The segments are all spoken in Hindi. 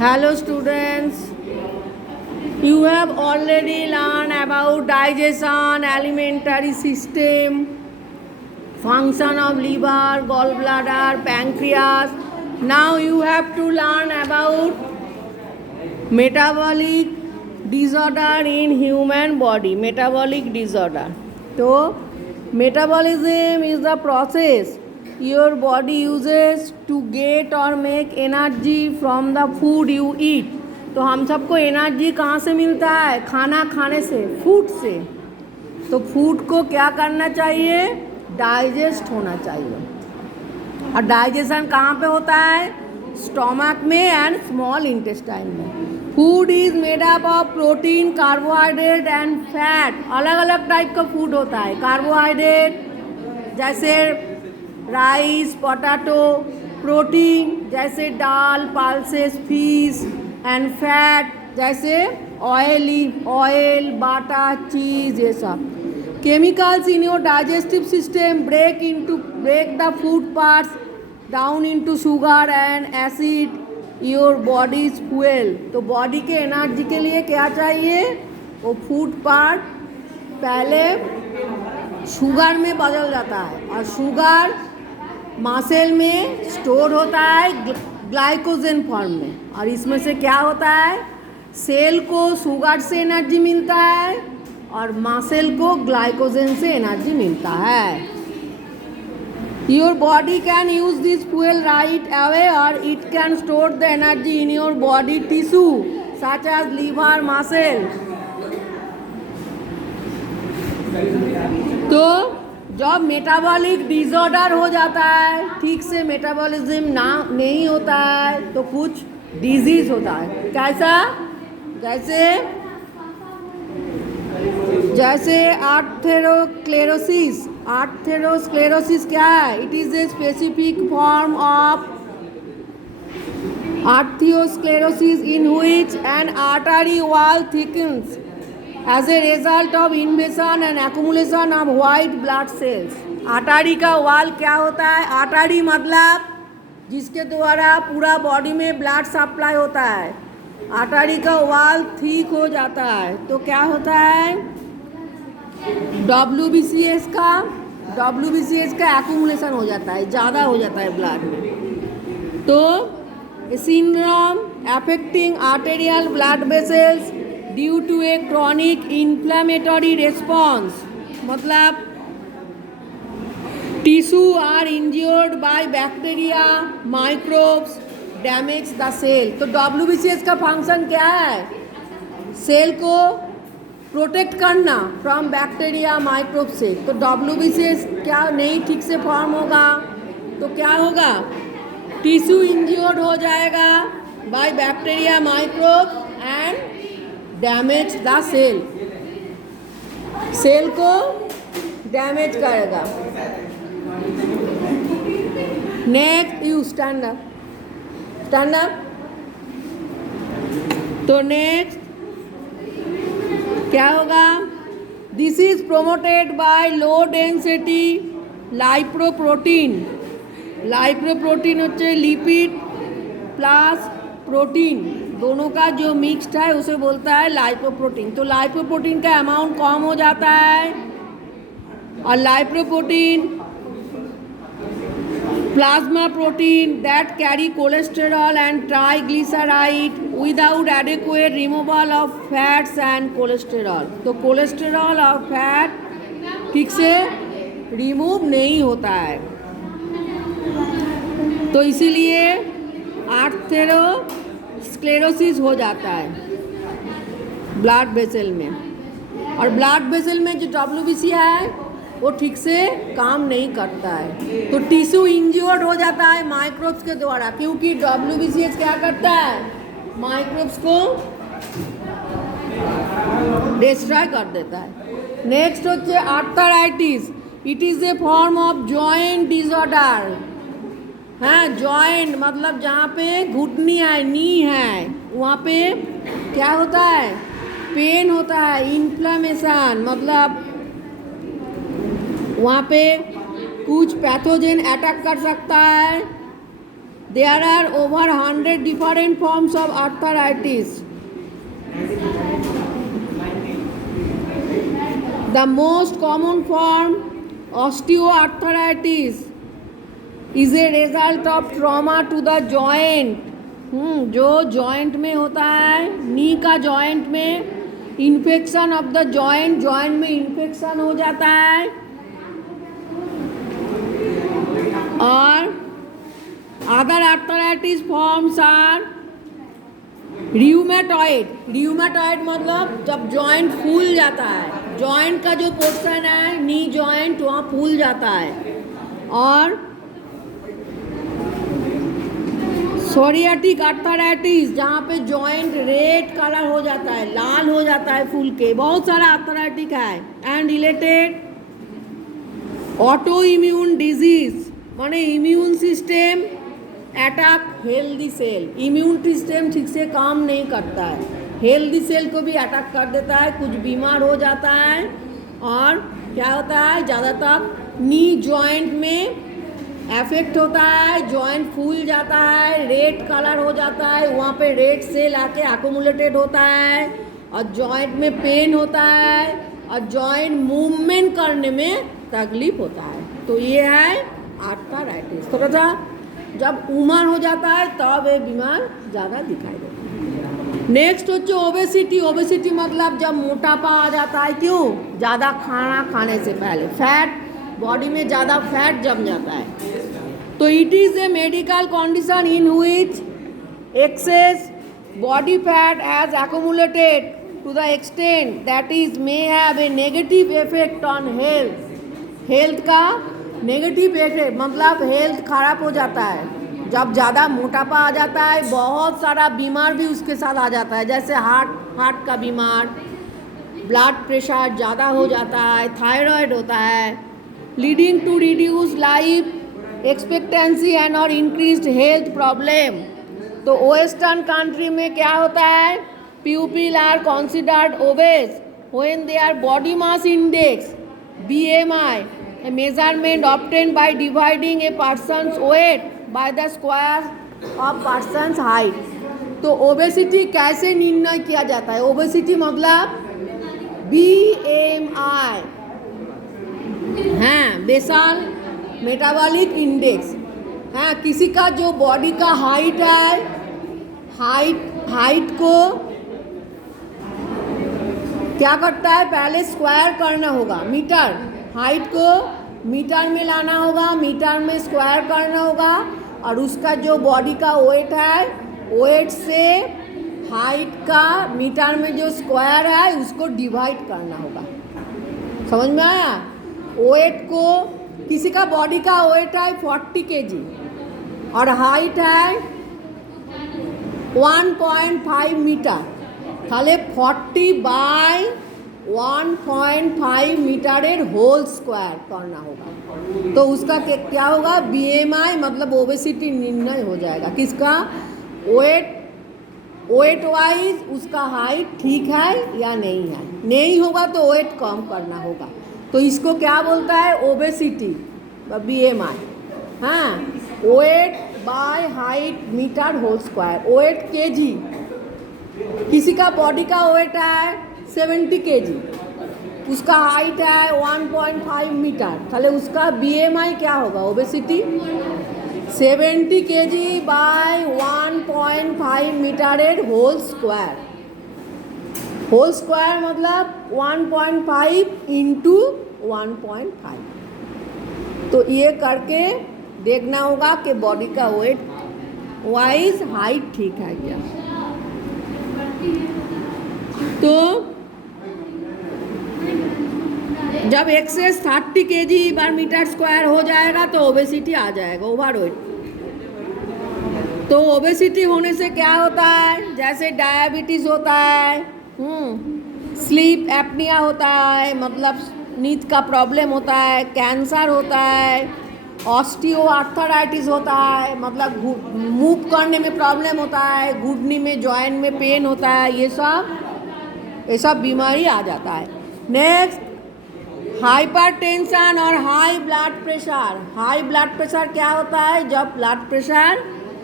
Hello students, you have already learned about digestion, alimentary system, function of liver, gallbladder, pancreas. Now you have to learn about metabolic disorder in human body. Metabolic disorder. So metabolism is the process your body uses to get or make energy from the food you eat. तो हम सबको एनर्जी कहाँ से मिलता है? खाना खाने से, फूड से. तो फूड को क्या करना चाहिए? डाइजेस्ट होना चाहिए. और डाइजेशन कहाँ पे होता है? स्टोमक में एंड स्मॉल इंटेस्टाइन में. Food is made up of protein, carbohydrate and fat. अलग अलग टाइप का फूड होता है. कार्बोहाइड्रेट जैसे राइस, पोटैटो. प्रोटीन जैसे दाल, पल्सेस, फिश. एंड फैट जैसे ऑयल, बटर, चीज, ये सब. Chemicals in your digestive system brake the food parts down into sugar and acid. Your body is fuel. तो बॉडी के एनर्जी के लिए क्या चाहिए? वो फूड पार्ट पहले शुगर में बदल जाता है और शुगर मसल में स्टोर होता है ग्लाइकोजन फॉर्म में. और इसमें से क्या होता है? सेल को शुगर से एनर्जी मिलता है और मसल को ग्लाइकोजन से एनर्जी मिलता है. Your body can use this fuel right away और it can store the energy in your body tissue such as liver, muscle. तो जब मेटाबॉलिक डिसऑर्डर हो जाता है, ठीक से मेटाबॉलिज्म नहीं होता है, तो कुछ डिजीज होता है. कैसा? जैसे आर्थेरोस्क्लेरोसिस. आर्थेरोस्क्लेरोसिस क्या है? It is a specific form of atherosclerosis in which N artery wall thickens as a result of invasion and accumulation of white blood cells. Artery का वॉल क्या होता है? आर्टरी मतलब जिसके द्वारा पूरा बॉडी में ब्लड सप्लाई होता है. आर्टरी का वॉल ठीक हो जाता है तो क्या होता है? WBCS का एक्यूमुलेशन हो जाता है, ज़्यादा हो जाता है ब्लड में. तो syndrome affecting arterial blood vessels due to a chronic inflammatory response. मतलब tissue are injured by bacteria, microbes damage the cell. तो WBCS का फंक्शन क्या है? सेल को प्रोटेक्ट करना फ्रॉम बैक्टीरिया, माइक्रोब से. तो WBCS क्या नहीं ठीक से फॉर्म होगा तो क्या होगा? टिश्यू इंज्योर्ड हो जाएगा by bacteria, microbe and damage the cell. Cell को डैमेज करेगा. Next you stand up. तो नेक्स्ट क्या होगा? This is promoted bye low density lipoprotein. Lipoprotein হচ্ছে लिपिड प्लस प्रोटीन, दोनों का जो मिक्स्ड है उसे बोलता है लाइपोप्रोटीन. तो लाइपोप्रोटीन का अमाउंट कम हो जाता है और lipoprotein plasma protein that carry cholesterol and triglyceride without adequate removal of fats and cholesterol. तो कोलेस्टेरॉल और फैट ठीक से रिमूव नहीं होता है. तो इसीलिए आर्थेरोस्क्लेरोसिस हो जाता है ब्लड वेसल में. और ब्लड वेसल में जो WBC है वो ठीक से काम नहीं करता है. तो टिश्यू इंज्योर्ड हो जाता है माइक्रोब्स के द्वारा, क्योंकि WBCS क्या करता है? माइक्रोब्स को डिस्ट्रॉय कर देता है. नेक्स्ट হচ্ছে arthritis. It is a form of joint disorder. हाँ, जॉइंट मतलब जहाँ पे घुटनी है, नी है, वहाँ पे क्या होता है? पेन होता है. इन्फ्लेमेशन मतलब वहाँ पे कुछ पैथोजन अटैक कर सकता है There are over 100 different forms of arthritis. The most common form, osteoarthritis, is a result of trauma to the joint. जो जॉइंट में होता है, नी का जॉइंट में infection of the joint, joint में इन्फेक्शन हो जाता है. और अदर आर्थराइटिस फॉर्म्स आर रियूमेटॉइड. रियूमेटॉइड मतलब जब जॉइंट फूल जाता है, जॉइंट का जो पोर्शन है नी जॉइंट वहाँ फूल जाता है. और सोरियाटिक आर्थराइटिस, जहाँ पे जॉइंट रेड कलर हो जाता है, लाल हो जाता है फूल के. बहुत सारा आर्थराइटिक है. And related auto immune disease, माने immune system attack healthy cell. Immune system ठीक से काम नहीं करता है, हेल्दी सेल को भी अटैक कर देता है, कुछ बीमार हो जाता है. और क्या होता है, ज़्यादातर नी जॉइंट में अफेक्ट होता है, जॉइंट फूल जाता है, रेड कलर हो जाता है, वहाँ पे रेड सेल आके एक्यूमुलेटेड होता है और जॉइंट में पेन होता है और जॉइंट मूवमेंट करने में तकलीफ होता है. तो ये है आर्थराइटिस. थोड़ा सा जब उम्र हो जाता है तब ये बीमार ज़्यादा दिखाई देता है. नेक्स्ट होच्छे ओबेसिटी. ओबेसिटी मतलब जब मोटापा आ जाता है. क्यों? ज़्यादा खाना खाने से पहले फैट, बॉडी में ज़्यादा फैट जम जाता है. तो it is a medical condition in which access body fat has accumulated to the extent that is may have a negative effect on health. Health का नेगेटिव इफेक्ट मतलब हेल्थ खराब हो जाता है. जब ज़्यादा मोटापा आ जाता है, बहुत सारा बीमार भी उसके साथ आ जाता है, जैसे हार्ट का बीमार, ब्लड प्रेशर ज़्यादा हो जाता है, थायराइड होता है, leading to reduce life expectancy and और इंक्रीज्ड हेल्थ प्रॉब्लम. तो वेस्टर्न कंट्री में क्या होता है, people are considered OBCs when their body mass index BMI, a measurement obtained by dividing a person's weight by the square of person's height. तो ओबेसिटी कैसे निर्णय किया जाता है? ओबेसिटी मतलब BMI, हाँ, बेसल मेटाबॉलिक इंडेक्स. हाँ, किसी का जो बॉडी का हाइट है, हाइट को क्या करता है, पहले स्क्वायर करना होगा. मीटर, हाइट को मीटर में लाना होगा, मीटर में स्क्वायर करना होगा और उसका जो बॉडी का वेट है, वेट से हाइट का मीटर में जो स्क्वायर है उसको डिवाइड करना होगा. समझ में आया? वेट को, किसी का बॉडी का वेट है 40 kg और हाइट है 1.5 मीटर, তাহলে 40/1.5 मीटरेर होल स्क्वायर करना होगा. तो उसका क्या होगा, BMI मतलब ओबेसिटी निर्णय हो जाएगा. किसका? वेट वाइज उसका हाइट ठीक है या नहीं है. नहीं होगा तो वेट कम करना होगा. तो इसको क्या बोलता है, ओबेसिटी BMI. हाँ, weight by height metre whole square. Wait KG, किसी का बॉडी का वेट है 70 kg, उसका हाइट है 1.5 मीटर, ताहले उसका BMI क्या होगा, ओबेसिटी. 70 kg बाय 1.5 मीटरेर होल स्क्वायर. होल स्क्वायर मतलब 1.5 इंटू 1.5. तो ये करके देखना होगा कि बॉडी का वेट वाइज हाइट ठीक है क्या. तो जब एक्सेस 30 kg/मीटर² हो जाएगा तो ओबेसिटी आ जाएगा, ओवरवेट. तो ओबेसिटी होने से क्या होता है, जैसे डायबिटीज़ होता है, स्लीप एपनिया होता है मतलब नींद का प्रॉब्लम होता है, कैंसर होता है, ऑस्टियोआर्थराइटिस होता है मतलब मूव करने में प्रॉब्लम होता है, घुटने में जॉइंट में पेन होता है, ये सब बीमारी आ जाता है. नेक्स्ट, हाइपरटेंशन और high blood pressure. High blood pressure क्या होता है, जब ब्लड प्रेशर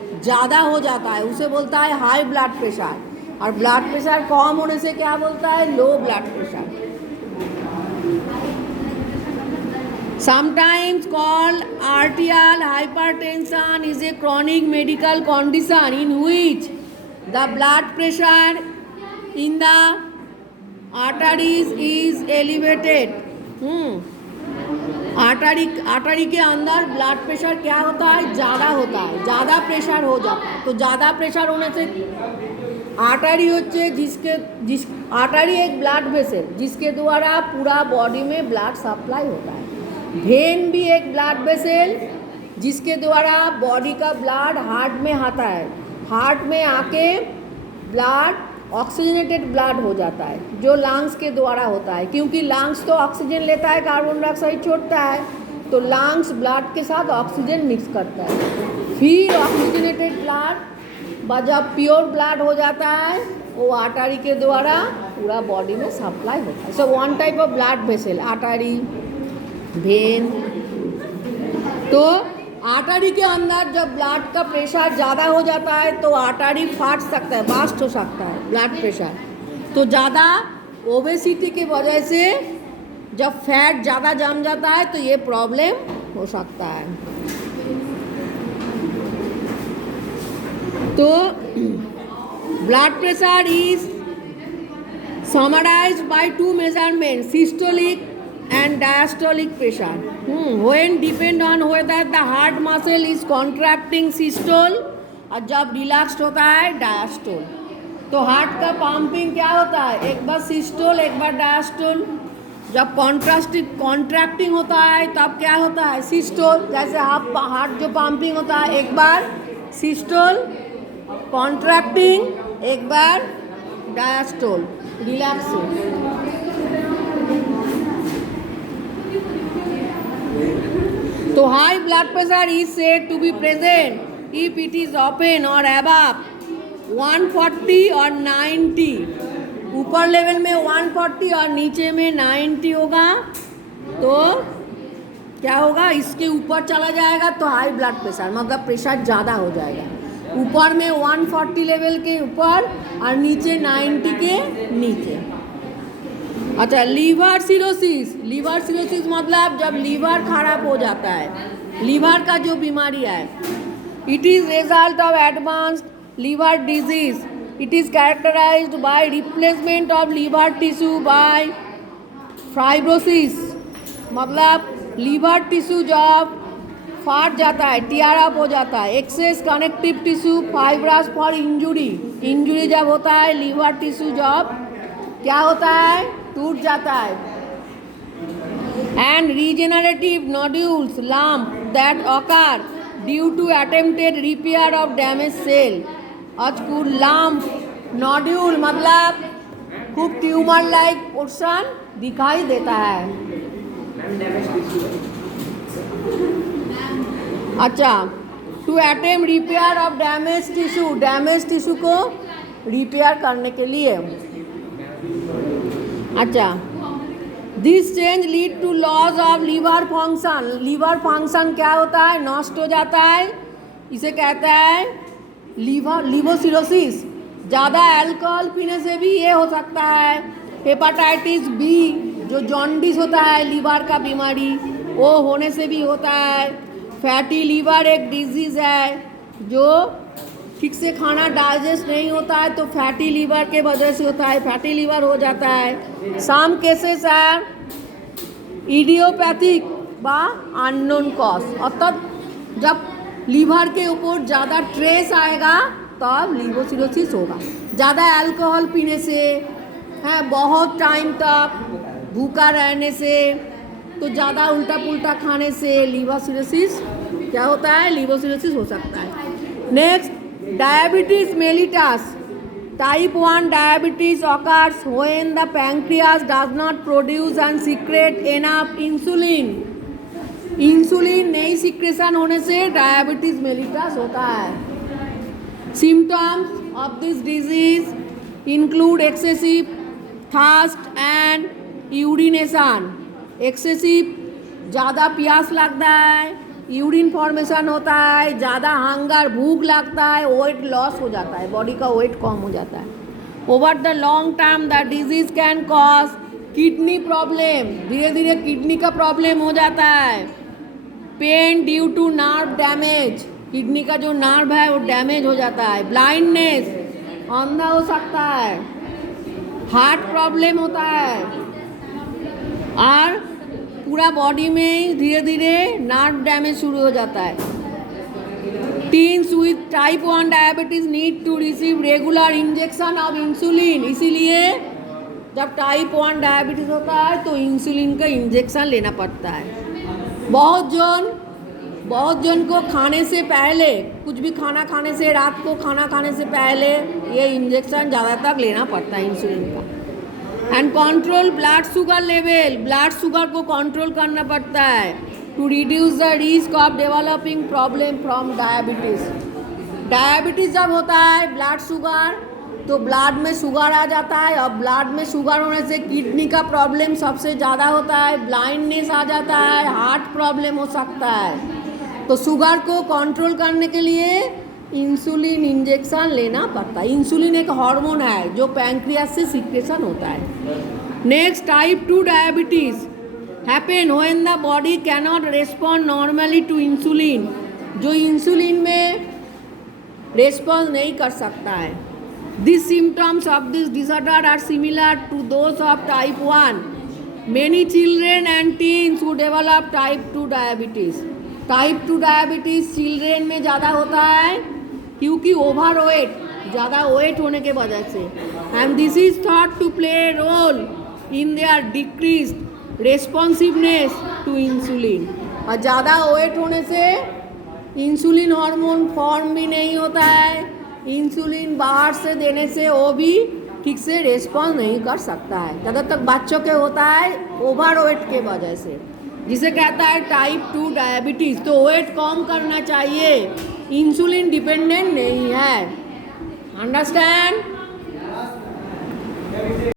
ज़्यादा हो जाता है उसे बोलता है हाई ब्लड प्रेशर, और ब्लड प्रेशर कम होने से क्या बोलता है, low blood pressure. Sometimes called arterial hypertension is a chronic medical condition in which the blood pressure in the arteries is elevated। Artery के अंदर ब्लड प्रेशर क्या होता है, ज़्यादा होता है, ज़्यादा प्रेशर हो जाता है। तो ज़्यादा प्रेशर होने से आर्टरी होচ্ছে जिस आर्टरी एक ब्लड वेसल जिसके द्वारा पूरा बॉडी में ब्लड सप्लाई होता है। वेन भी एक ब्लड वेसल जिसके द्वारा बॉडी का ब्लड हार्ट में आता है, हार्ट में आके ब्लड ऑक्सीजनेटेड ब्लड हो जाता है, जो लंग्स के द्वारा होता है, क्योंकि लंग्स तो ऑक्सीजन लेता है, कार्बन डाइऑक्साइड छोड़ता है, तो लंग्स ब्लड के साथ ऑक्सीजन मिक्स करता है। फिर ऑक्सीजनेटेड ब्लड जब प्योर ब्लड हो जाता है वो आर्टरी के द्वारा पूरा बॉडी में सप्लाई होता है। So one type of blood vessel artery, when. तो आर्टरी के अंदर जब ब्लड का प्रेशर ज़्यादा हो जाता है तो आर्टरी फाट सकता है, बर्स्ट हो सकता है ब्लड प्रेशर। तो ज़्यादा ओबेसिटी की वजह से जब फैट ज़्यादा जम जाता है तो ये प्रॉब्लम हो सकता है। तो blood pressure is summarised by two measurement, systolic and diastolic pressure, when depend on whether the heart muscle is contracting systole, और जब रिलैक्स्ड होता है डायस्टोल। तो हार्ट का पंपिंग क्या होता है, एक बार सिस्टोल एक बार डायस्टोल। जब कॉन्ट्रैक्टिंग होता है तब क्या होता है, सिस्टोल। जैसे हार्ट जो पंपिंग होता है एक बार सिस्टोल कॉन्ट्रैक्टिंग, एक बार डायस्टोल रिलैक्सिंग। तो high blood pressure is said to be present if it is open और अबव 140 और 90। ऊपर लेवल में 140 और नीचे में 90 होगा तो क्या होगा, इसके ऊपर चला जाएगा तो हाई ब्लड प्रेशर, मतलब प्रेशर ज़्यादा हो जाएगा। ऊपर में 140 लेवल के ऊपर और नीचे 90 के नीचे। अच्छा, लीवर सिरोसिस। लीवर सिरोसिस मतलब जब लीवर खराब हो जाता है, लीवर का जो बीमारी है, it is result of advanced liver disease. It is characterised by replacement of liver tissue bye fibrosis. मतलब लीवर टिश्यू जब फाट जाता है, टीयर अप हो जाता है, access connective tissue fibrous for injury. Injury जब होता है लीवर टिश्यू जब क्या होता है, टूट जाता है। And regenerative nodules lump that occur due to attempted repair of damage cell. अजकूर lump nodule मतलब खूब ट्यूमर लाइक पोर्शन दिखाई देता है। अच्छा, to attempt repair of damage tissue, damage tissue को रिपेयर करने के लिए। अच्छा, this change lead to loss of liver function. Liver function क्या होता है, नष्ट हो जाता है, इसे कहता है लिवोसिरोसिस। ज़्यादा अल्कोहल पीने से भी ये हो सकता है। हेपाटाइटिस बी जो जॉन्डिस होता है, लीवर का बीमारी, वो होने से भी होता है। फैटी लीवर एक डिजीज़ है जो ठीक से खाना डाइजेस्ट नहीं होता है तो फैटी लीवर के वजह से होता है, फैटी लीवर हो जाता है। सम केसेस आर इडियोपैथिक बा अननोन कॉज, अर्थात जब लीवर के ऊपर ज़्यादा ट्रेस आएगा तब लिवोसिरोसिस होगा। ज़्यादा अल्कोहल पीने से है, बहुत टाइम तक भूखा रहने से, तो ज़्यादा उल्टा पुल्टा खाने से लिवोसिरोसिस क्या होता है, लिवोसिरोसिस हो सकता है। Next, diabetes mellitus. Type 1 diabetes occurs when the pancreas does not produce and secrete enough insulin। Insulin नहीं सिक्रेशन होने से डायबिटीज मेलिटस होता है। Symptoms of this disease include excessive thirst and urination. Excessive ज़्यादा प्यास लगता है, यूरिन फॉर्मेशन होता है, ज़्यादा हंगर भूख लगता है, वेट लॉस हो जाता है, बॉडी का वेट कम हो जाता है। Over the long term the disease can cause kidney problem, धीरे धीरे किडनी का प्रॉब्लम हो जाता है। Pen due to nerve damage, kidney का जो नर्व है वो डैमेज हो जाता है। ब्लाइंडनेस, अंधा हो सकता है। हार्ट प्रॉब्लम होता है और पूरा बॉडी में धीरे धीरे नर्व डैमेज शुरू हो जाता है। Teens with type 1 diabetes need to receive regular injection of insulin, इसीलिए जब टाइप 1 डायबिटीज होता है तो इंसुलिन का इंजेक्शन लेना पड़ता है। बहुत जन को खाने से पहले, कुछ भी खाना खाने से, रात को खाना खाने से पहले ये इंजेक्शन ज़्यादातर लेना पड़ता है इंसुलिन का। And control blood sugar level, blood sugar को कंट्रोल करना पड़ता है to reduce the risk of developing problem from diabetes. Diabetes जब होता है ब्लड शुगर, तो ब्लड में शुगर आ जाता है और ब्लड में शुगर होने से किडनी का प्रॉब्लम सबसे ज़्यादा होता है, ब्लाइंडनेस आ जाता है, हार्ट प्रॉब्लम हो सकता है। तो शुगर को कंट्रोल करने के लिए इंसुलिन इंजेक्शन लेना पड़ता है। इंसुलिन एक हार्मोन है जो पैंक्रियास से सिक्रेशन होता है। Next, type 2 diabetes happen when the body cannot respond normally to insulin, जो इंसुलिन में रेस्पॉन्स नहीं कर सकता है। These symptoms of this disorder are similar to those of type 1. Many children and teens who develop type 2 diabetes. Type 2 diabetes children में ज़्यादा होता है क्योंकि ओवरवेट, ज़्यादा वेट होने के वजह से। And this is thought to play a role in their decreased responsiveness to insulin. और ज़्यादा वेट होने से इंसुलिन हार्मोन फॉर्म भी नहीं होता है, इंसुलिन बाहर से देने से वो भी ठीक से रिस्पॉन्स नहीं कर सकता है। ज़्यादातर बच्चों के होता है ओवरवेट के वजह से, जिसे कहता है टाइप 2 डायबिटीज़। तो वेट कम करना चाहिए, इंसुलिन डिपेंडेंट नहीं है। अंडरस्टैंड?